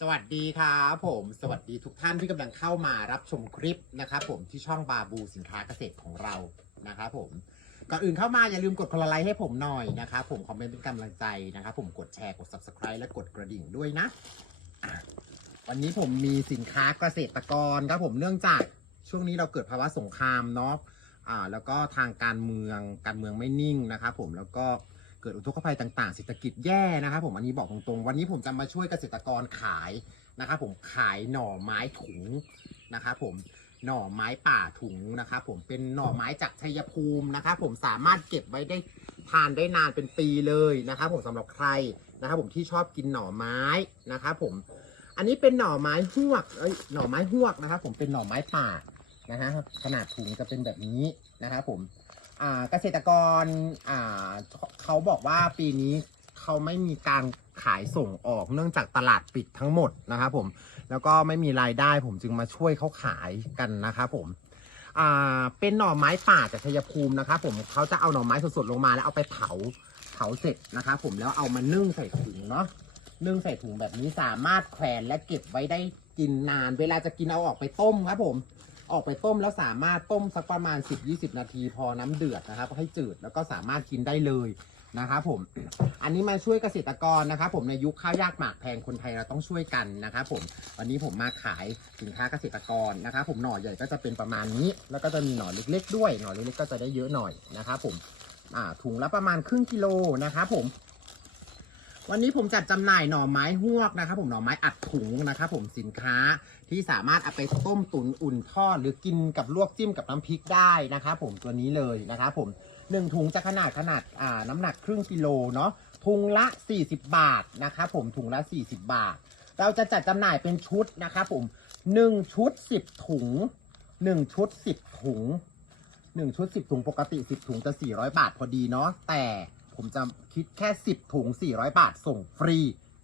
สวัสดีครับผมสวัสดีทุกท่านที่กำลังเข้ามารับชมคลิปนะครับผมที่ช่องบาบูสินค้าเกษตรของเรานะครับผมก่อนอื่นเข้ามาอย่าลืมกดคนละไลค์ให้ผมหน่อยนะครับผมคอมเมนต์เป็นกำลังใจนะครับผมกดแชร์กด subscribe และกดกระดิ่งด้วยนะอะวันนี้ผมมีสินค้าเกษตรกรครับผมเนื่องจากช่วงนี้เราเกิดภาวะสงครามเนาะอ่าแล้วก็ทางการเมืองการเมืองไม่นิ่งนะครับผมแล้วก็ เกิดอุทกภัยต่างๆเศรษฐกิจแย่นะครับผมอันนี้บอกตรงๆ วันนี้ผมจะมาช่วยเกษตรกรขายนะครับผมขายหน่อไม้ถุงนะครับผมหน่อไม้ป่าถุงนะครับผมเป็นหน่อไม้จากชัยภูมินะครับผมสามารถเก็บไว้ได้ทานได้นานเป็นปีเลยนะครับผมสำหรับใครนะครับผมที่ชอบกินหน่อไม้นะครับผมอันนี้เป็นหน่อไม้หวกเอ้ยหน่อไม้หวกนะครับผมเป็นหน่อไม้ป่านะฮะขนาดถุงจะเป็นแบบนี้นะครับผมเกษตรกรอ่า เขาบอกว่าปีนี้เขาไม่มีการขายส่งออกเนื่องจากตลาดปิดทั้งหมดนะครับผม แล้วก็ไม่มีรายได้ผมจึงมาช่วยเขาขายกันนะครับผมอ่าเป็นหน่อไม้ป่าจากชัยภูมินะครับผมเขาจะเอาหน่อไม้สดๆลงมาแล้วเอาไปเผาเผาเสร็จนะครับผมแล้วเอามานึ่งใส่ถุงเนาะนึ่งใส่ถุงแบบนี้สามารถแขวนและเก็บไว้ได้กินนาน เวลาจะกินเอาออกไปต้มครับผม ออกไปต้มแล้วสามารถต้มสักประมาณ 10-20 นาที พอน้ำเดือดนะครับ ให้จืดแล้วก็สามารถกินได้เลยนะครับผม อันนี้มาช่วยเกษตรกรนะครับผมในยุคข้าวยากหมากแพงคนไทยเราต้องช่วยกันนะครับผม วันนี้ผมมาขายสินค้าเกษตรกรนะครับผมหน่อใหญ่ก็จะเป็นประมาณนี้ แล้วก็จะมีหน่อเล็ก ๆ ด้วย หน่อเล็กๆก็จะได้เยอะหน่อยนะครับผมถุงละประมาณครึ่งกิโลนะครับผม วันนี้ผมจัดจำหน่ายหน่อไม้หวกนะครับ ผมหน่อไม้อัดถุงนะครับผมสินค้าที่สามารถเอาไปต้มตุ๋นอุ่นทอดหรือกินกับลวกจิ้มกับน้ำพริกได้นะครับผมตัวนี้เลยนะครับผมหนึ่งถุงจะขนาดขนาดอ่าน้ำหนักครึ่งกิโลเนาะถุงละ 40 บาทนะครับผมถุงละ 40 บาท เราจะจัดจำหน่ายเป็นชุดนะครับผม1ชุด 10 ถุง 1 ชุด 10 ถุง 1 ชุด 10 ถุงปกติ 10 ถุงจะ 400 บาทพอดีเนาะแต่ ผมจะคิดแค่ 10 ถุง 400 บาทส่งฟรี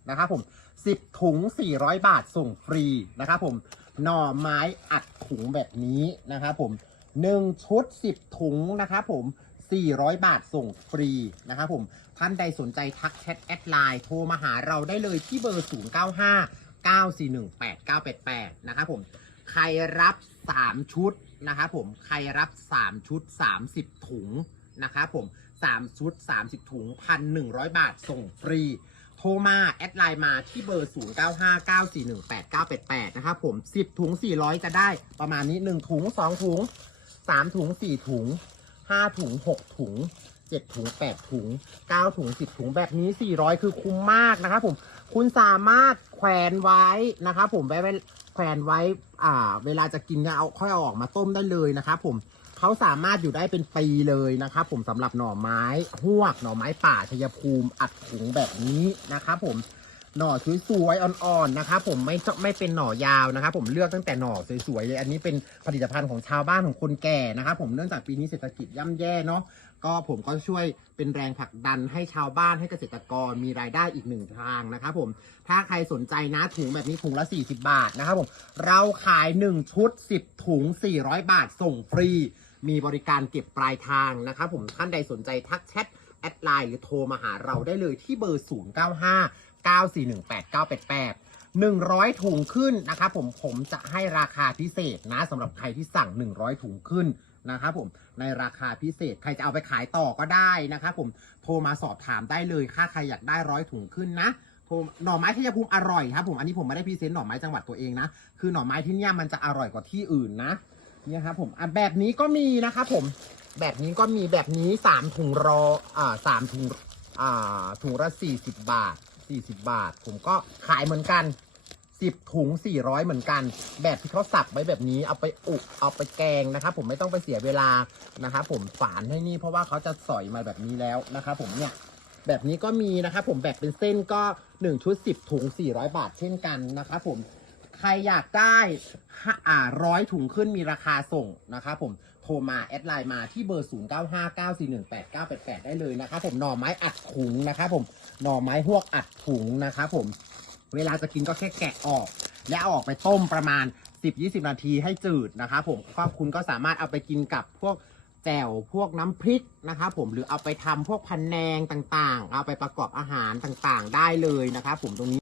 นะครับผม 10 ถุง 400 บาทส่งฟรีนะครับผมหน่อไม้อัดถุงแบบนี้นะครับผม 1 ชุด 10 ถุงนะครับผม 400 บาทส่งฟรีนะครับผม ท่านใดสนใจทักแชทแอดไลน์โทรมาหาเราได้เลยที่เบอร์ 095 941 8988 นะครับผม ใครรับ 3 ชุดนะครับผม ใครรับ 3 ชุด 30 ถุงนะครับผม 3 ชุด 30 ถุง 1,100 บาทส่งฟรี โทรมา แอดไลน์มาที่เบอร์ 0959418988 นะครับผม 10 ถุง 400 จะได้ประมาณนี้ 1 ถุง 2 ถุง 3 ถุง 4 ถุง 5 ถุง 6 ถุง 7 ถุง 8 ถุง 9 ถุง 10 ถุงแบบนี้ 400 คือคุ้มมากนะครับผม คุณสามารถแขวนไว้นะครับผมไว้แขวนไว้อ่า เวลาจะกินก็เอาค่อยเอาออกมาต้มได้เลยนะครับผม เขาสามารถอยู่ได้เป็นปีเลยนะครับผมสำหรับหน่อไม้หวกหน่อไม้ป่าชัยภูมิอัดถุงแบบนี้นะครับผมหน่อสวยๆอ่อนๆนะครับผมไม่ไม่เป็นหน่อยาวนะครับผมเลือกตั้งแต่หน่อสวยๆเลยอันนี้เป็นผลิตภัณฑ์ของชาวบ้านของคนแก่นะครับผมเนื่องจากปีนี้เศรษฐกิจย่ำแย่เนาะก็ผมก็ช่วยเป็นแรงผลักดันให้ชาวบ้านให้เกษตรกรมีรายได้อีกหนึ่งทางนะครับผมถ้าใครสนใจนะถุงแบบนี้ถุงละ 40 บาทนะครับผมเราขาย 1 ชุด 10 ถุง 400 บาทส่งฟรี มีบริการเก็บปลายทางนะครับผมท่านใดสนใจทักแชทแอดไลน์หรือโทรมาหาเราได้เลยที่เบอร์ 095 9418988 100 ถุงขึ้นนะครับผมผมจะให้ราคาพิเศษนะสำหรับใครที่สั่ง 100 ถุงขึ้นนะครับผมในราคาพิเศษใครจะเอาไปขายต่อก็ได้นะครับผมโทรมาสอบถามได้เลยค่าใครอยากได้ร้อยถุงขึ้นนะหน่อไม้ชัยภูมิอร่อยครับผมอันนี้ผมไม่ได้พรีเซนต์หน่อไม้จังหวัดตัวเองนะคือหน่อไม้ที่เนี่ยมันจะอร่อยกว่าที่อื่นนะ นี่ยครับผมอะแบบนี้ก็มีนะครับผม แบบนี้ก็มีแบบนี้สามถุงรออ่าสามถุงอ่าถุงละสี่สิบบาทสี่สิบบาท ผมก็ขายเหมือนกันสิบถุงสี่ร้อยเหมือนกัน แบบที่เขาสับไว้แบบนี้เอาไปอุกเอาไปแกงนะครับผมไม่ต้องไปเสียเวลานะครับผมฝานให้นี่เพราะว่าเขาจะสอยมาแบบนี้แล้วนะครับผมเนี่ยแบบนี้ก็มีนะครับผมแบบเป็นเส้นก็ 1 ชุด 10 ถุง 400 บาทเช่นกันนะครับผม ใครอยากได้อ่าร้อยถุงขึ้นมีราคาส่งนะครับผมโทรมาแอดไลน์มาที่เบอร์ 0959418988 ได้เลยนะครับผมหน่อไม้อัดถุงนะครับผมหน่อไม้หวกอัดถุงนะครับผมเวลาจะกินก็แค่แกะออก และออกไปต้มประมาณ 10-20 นาทีให้จืดนะครับผมก็คุณก็สามารถเอาไปกินกับพวกแจ่วพวกน้ำพริกนะครับผมหรือเอาไปทำพวกพันแนงต่างๆ เอาไปประกอบอาหารต่างๆ ได้เลยนะครับผมตรงนี้